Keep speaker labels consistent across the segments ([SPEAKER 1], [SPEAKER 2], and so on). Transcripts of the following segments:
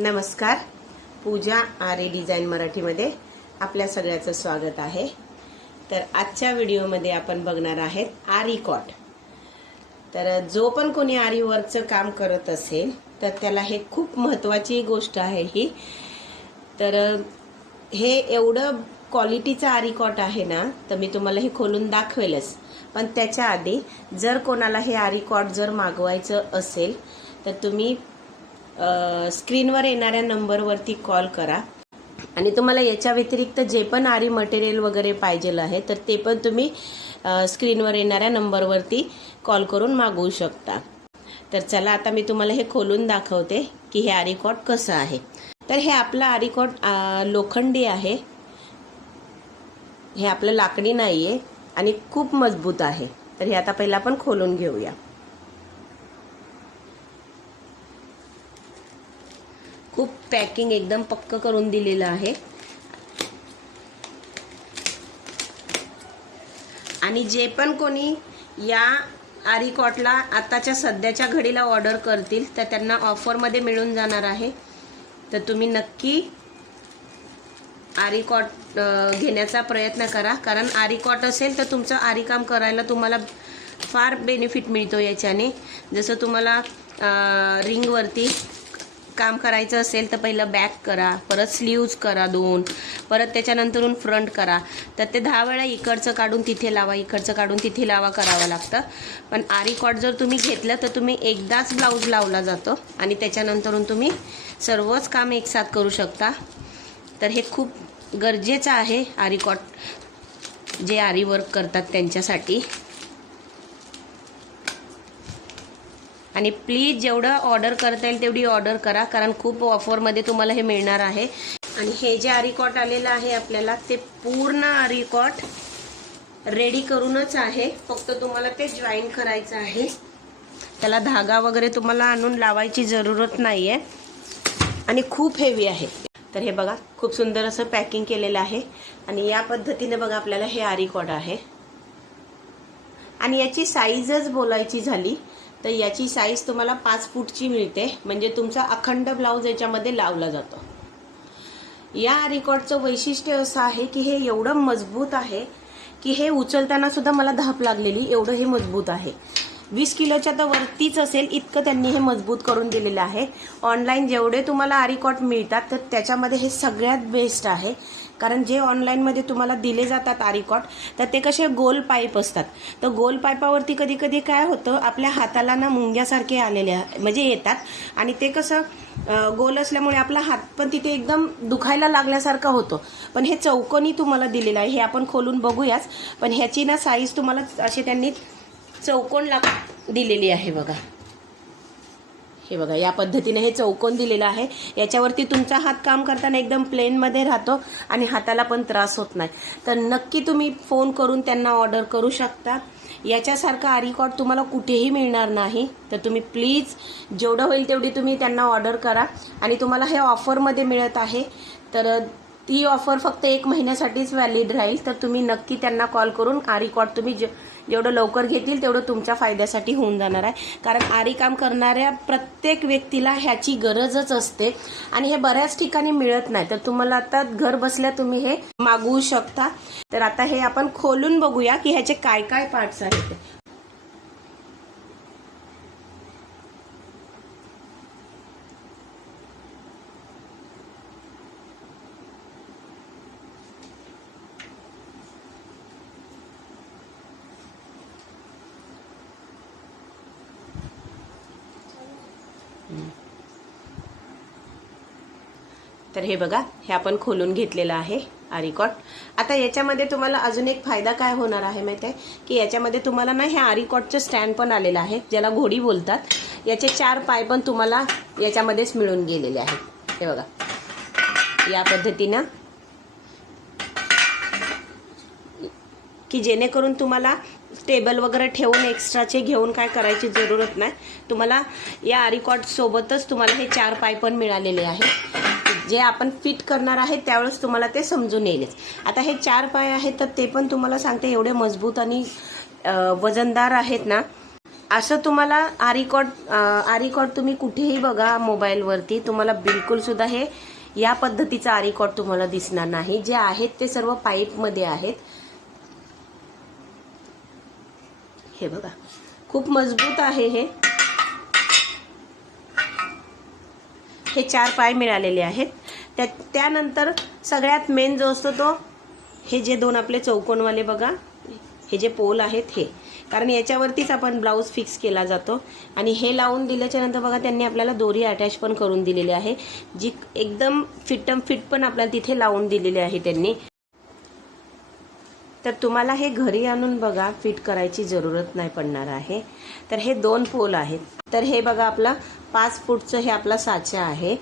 [SPEAKER 1] नमस्कार. पूजा आरे डिझाईन मराठीमध्ये आपल्या सगळ्याचं स्वागत आहे. तर आजच्या व्हिडिओमध्ये आपण बघणार आहेत आरी कॉट. तर जो पण कोणी आरी वर्कचं काम करत असेल तर त्याला हे खूप महत्त्वाची गोष्ट आहे ही. तर हे एवढं क्वालिटीचं आरी कॉट आहे ना तर मी तुम्हाला हे खोलून दाखवेलच. पण त्याच्या आधी जर कोणाला हे आरी कॉट जर मागवायचं असेल तर तुम्ही स्क्रीनवर येणाऱ्या नंबरवरती कॉल करा. आणि तुम्हाला याच्या व्यतिरिक्त जे पण आरी मटेरियल वगैरे पाहिजेल आहे तर ते पण तुम्ही स्क्रीनवर येणाऱ्या नंबरवरती कॉल करून मागवू शकता. तर चला आता मी तुम्हाला हे खोलून दाखवते की हे आरिकॉट कसं आहे. तर हे आपलं आरिकॉट लोखंडी आहे. हे आपलं लाकडी नाही आहे आणि खूप मजबूत आहे. तर हे आता पहिला आपण खोलून घेऊया खूप पॅकिंग एकदम पक्क करून दिलेलं आहे. आणि जे पण कोणी या आरिकॉटला आताच्या सध्याच्या घडीला ऑर्डर करतील तर त्यांना ऑफरमध्ये मिळून जाणार आहे. तर तुम्ही नक्की आरिकॉट घेण्याचा प्रयत्न करा. कारण आरिकॉट असेल तर तुमचं आरिकाम करायला तुम्हाला फार बेनिफिट मिळतो याच्याने. जसं तुम्हाला रिंगवरती काम करायचं असेल तर पहिलं बॅक करा परत स्लीव्ज करा दोन परत त्याच्यानंतरून फ्रंट करा. तर ते दहा वेळा इकडचं काढून तिथे लावा इकडचं काढून तिथे लावा करावं लागतं. पण आरी कॉट जर तुम्ही घेतलं तर तुम्ही एकदाच ब्लाऊज लावला जातो आणि त्याच्यानंतरून तुम्ही सर्वच काम एकसाथ करू शकता. तर हे खूप गरजेचं आहे आरी कॉट जे आरी वर्क करतात त्यांच्यासाठी. आणि प्लीज जेवढं ऑर्डर करता येईल तेवढी ऑर्डर करा कारण खूप ऑफरमध्ये तुम्हाला हे मिळणार आहे. आणि हे जे आरिकॉट आलेलं आहे आपल्याला ते पूर्ण आरिकॉट रेडी करूनच आहे. फक्त तुम्हाला ते जॉईन करायचं आहे. त्याला धागा वगैरे तुम्हाला आणून लावायची जरूरत नाही आहे आणि खूप हेवी आहे. तर हे बघा खूप सुंदर असं पॅकिंग केलेलं आहे. आणि या पद्धतीने बघा आपल्याला हे आरिकॉट आहे. आणि याची साईजच बोलायची झाली. तर याची साईज तुम्हाला पाच फूटची मिळते. म्हणजे तुमचा अखंड ब्लाऊज याच्यामध्ये लावला जातो. या रिकॉर्डचं वैशिष्ट्य असं आहे की हे एवढं मजबूत आहे की हे उचलताना सुद्धा मला धाप लागलेली. एवढं हे मजबूत आहे. वीस किलोच्या तर वरतीच असेल इतकं त्यांनी हे मजबूत करून दिलेलं आहे. ऑनलाईन जेवढे तुम्हाला आरिकॉट मिळतात तर त्याच्यामध्ये हे सगळ्यात बेस्ट आहे. कारण जे ऑनलाईनमध्ये तुम्हाला दिले जातात आरिकॉट तर ते कसे गोल पाईप असतात. तर गोल पाईपावरती कधी कधी काय होतं आपल्या हाताला ना मुंग्यासारखे आलेले म्हणजे येतात. आणि ते कसं गोल असल्यामुळे आपला हात पण तिथे एकदम दुखायला लागल्यासारखा होतो. पण हे चौकोनी तुम्हाला दिलेलं आहे हे आपण खोलून बघूयाच. पण ह्याची ना साईज तुम्हाला असे त्यांनी चौकोन लाग दिलेली आहे बघा. हे बघा या पद्धतीने हे चौकोन दिलेलं आहे. याच्यावरती तुमचा हात काम करताना एकदम प्लेनमध्ये राहतो आणि हाताला पण त्रास होत नाही. तर नक्की तुम्ही फोन करून त्यांना ऑर्डर करू शकता. याच्यासारखा आरिकॉट तुम्हाला कुठेही मिळणार नाही. तर तुम्ही प्लीज जेवढं होईल तेवढी तुम्ही त्यांना ऑर्डर करा. आणि तुम्हाला हे ऑफरमध्ये मिळत आहे. तर ही ऑफर फक्त एक महिन्यासाठीच व्हॅलिड राहील तर तुम्ही नक्की त्यांना कॉल करून आरिकॉट तुम्ही जे जेवढं लवकर घेतील तेवढं तुमच्या फायद्यासाठी होऊन जाणार आहे. कारण आरी काम करणाऱ्या प्रत्येक व्यक्तीला ह्याची गरजच असते आणि हे बऱ्याच ठिकाणी मिळत नाही. तर तुम्हाला आता घर बसल्या तुम्ही हे मागवू शकता. तर आता हे आपण खोलून बघूया की ह्याचे काय काय पार्ट्स आहेत. तर हे बघा हे आपण खोलून घेतलेलं आहे आरिकॉट आता याच्यामध्ये तुम्हाला अजून एक फायदा काय होणार आहे माहिती आहे? की याच्यामध्ये तुम्हाला ना हे आरिकॉटचं स्टँड पण आलेलं आहे ज्याला घोडी बोलतात. याचे चार पाय पण तुम्हाला याच्यामध्येच मिळून गेलेले आहेत. हे बघा. या पद्धतीनं. की जेणेकरून तुम्हाला टेबल वगैरे ठेवून एक्स्ट्राचे घेऊन काय करायची जरूरत नाही. तुम्हाला या आरिकॉट सोबतच तुम्हाला हे चार पाय पण मिळालेले आहेत. जे आपण फिट करणार आहे त्यावेळेस तुम्हाला ते समजून येईलच. आता हे चार पाय आहेत तर ते पण तुम्हाला सांगते एवढे मजबूत आणि वजनदार आहेत ना. असं तुम्हाला आरिकॉट आरिकॉट तुम्ही कुठेही बघा मोबाईलवरती तुम्हाला बिलकुलसुद्धा हे या पद्धतीचं आरिकॉट तुम्हाला दिसणार नाही. जे आहेत ते सर्व पाईपमध्ये आहेत. हे बघा. खूप मजबूत आहे हे. हे चार पाय मिळालेले आहेत. त्या त्यानंतर सगळ्यात मेन जो असतो तो हे जे दोन आपले चौकोनवाले बघा हे जे पोल आहेत हे. कारण याच्यावरतीच आपण ब्लाऊज फिक्स केला जातो. आणि हे लावून दिल्याच्यानंतर बघा त्यांनी आपल्याला दोरी अटॅच पण करून दिलेली आहे. जी एकदम फिटम फिट पण आपल्याला तिथे लावून दिलेली आहे त्यांनी. तर तुम्हाला हे घरी आणून बघा फिट करायची जरूरत नाही पडणार आहे. तर हे दोन पोल आहेत. तर हे बघा आपला पाच फूटचं हे आपला साचा आहे.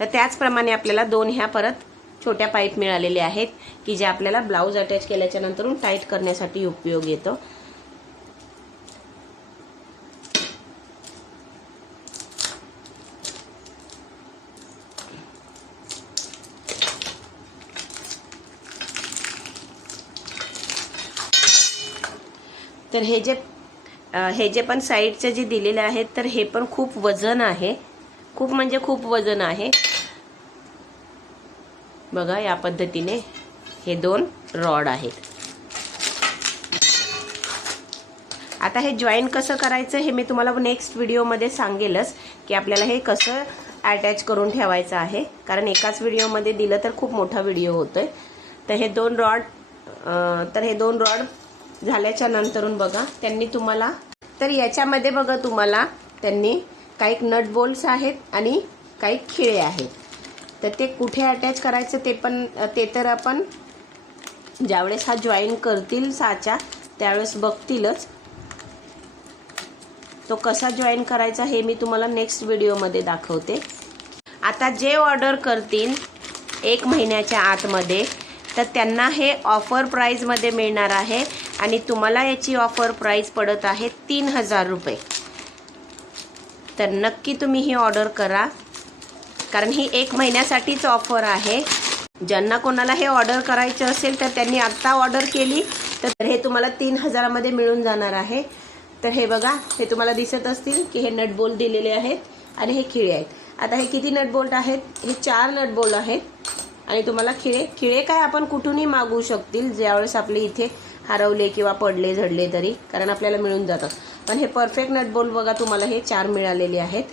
[SPEAKER 1] तर त्याचप्रमाणे आपल्याला दोन ह्या परत छोट्या पाईप मिळालेले आहेत की जे आपल्याला ब्लाऊज अटॅच केल्याच्यानंतरून टाईट करण्यासाठी उपयोग येतो. तर हे जे हे जे पण साईडचे जे दिलेले आहेत तर हे पण खूप वजन आहे. खूप म्हणजे खूप वजन आहे. बघा या पद्धतीने हे दोन रॉड आहेत. आता हे जॉईन कसं करायचं हे मी तुम्हाला नेक्स्ट व्हिडिओमध्ये सांगेलच की आपल्याला हे कसं अटॅच करून ठेवायचं आहे. कारण एकाच व्हिडिओमध्ये दिलं तर खूप मोठा व्हिडिओ होतोय. तर हे दोन रॉड तर हे दोन रॉड झाल्याच्या नंतरून बघा त्यांनी तुम्हाला तर याच्यामध्ये बघा तुम्हाला त्यांनी काही नट बोल्ट्स आहेत आणि काही खिळे आहेत. तर ते कुठे अटॅच करायचं ते पण ते तर आपण ज्यावेळेस हा जॉईन करतील साचा त्यावेळेस बघतीलच. तो कसा जॉईन करायचा हे मी तुम्हाला नेक्स्ट व्हिडिओमध्ये दाखवते. आता जे ऑर्डर करतील एक महिन्याच्या आतमध्ये तर त्यांना हे ऑफर प्राईजमध्ये मिळणार आहे. आणि तुम्हाला याची ऑफर प्राईज पडत आहे तीन हजार रुपये. तर नक्की तुम्ही ही ऑर्डर करा. कारण ही एक महिन्यासाठीच ऑफर आहे. ज्यांना कोणाला हे ऑर्डर करायचं असेल तर त्यांनी आत्ता ऑर्डर केली तर हे तुम्हाला तीन हजारामध्ये मिळून जाणार आहे. तर हे बघा हे तुम्हाला दिसत असतील की हे नटबोल्ट दिलेले आहेत आणि हे खिळे आहेत. आता हे किती नटबोल्ट आहेत? हे चार नटबोल्ट आहेत. आणि तुम्हाला खिळे खिळे काय आपण कुठूनही मागवू शकतील ज्यावेळेस आपले इथे हरवले किंवा पडले झडले तरी कारण आपल्याला मिळून जातात पण हे परफेक्ट नटबोल बघा तुम्हाला हे चार मिळालेले आहेत.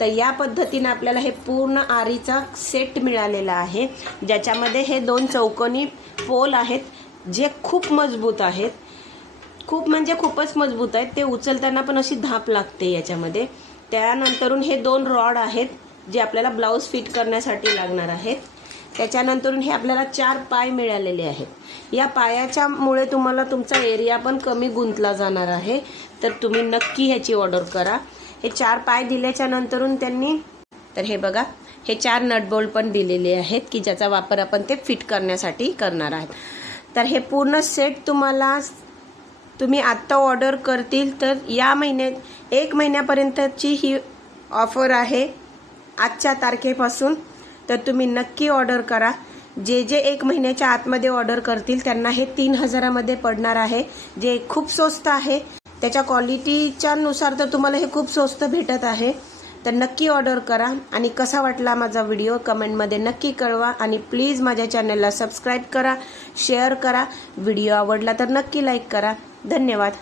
[SPEAKER 1] तर या पद्धतीनं आपल्याला हे पूर्ण आरीचा सेट मिळालेला आहे. ज्याच्यामध्ये हे दोन चौकोनी पोल आहेत जे खूप मजबूत आहेत. खूप म्हणजे खूपच मजबूत आहेत. ते उचलताना पण अशी धाप लागते याच्यामध्ये. त्यानंतरून हे दोन रॉड आहेत जे आपल्याला ब्लाऊज फिट करण्यासाठी लागणार आहेत. त्याच्यानंतरून हे आपल्याला चार पाय मिळालेले आहेत. या पायाच्यामुळे तुम्हाला तुमचा एरिया पण कमी गुंतला जाणार आहे. तर तुम्ही नक्की ह्याची ऑर्डर करा. हे चार पाय दिल्याच्या नंतरून त्यांनी तर हे बघा हे चार नटबोल्ट पण दिलेले आहेत की ज्याचा वापर आपण ते फिट करण्यासाठी करणार आहात. तर हे पूर्ण सेट तुम्हाला तुम्ही आत्ता ऑर्डर करतील तर या महिन्यात एक महिन्यापर्यंतची ही ऑफर आहे. आजच्या तारखेपासून तर तुम्ही नक्की ऑर्डर करा. जे जे एक महिन्याच्या आतमध्ये ऑर्डर करतील त्यांना हे तीन हजारामध्ये पडणार आहे. जे खूप स्वस्त आहे त्याच्या क्वालिटीच्या नुसार तर तुम्हाला हे खूप स्वस्त भेटत आहे. तर नक्की ऑर्डर करा. आणि कसा वाटला माझा व्हिडिओ कमेंटमध्ये नक्की कळवा. आणि प्लीज माझ्या चॅनलला सबस्क्राईब करा शेअर करा. व्हिडिओ आवडला तर नक्की लाईक करा. धन्यवाद.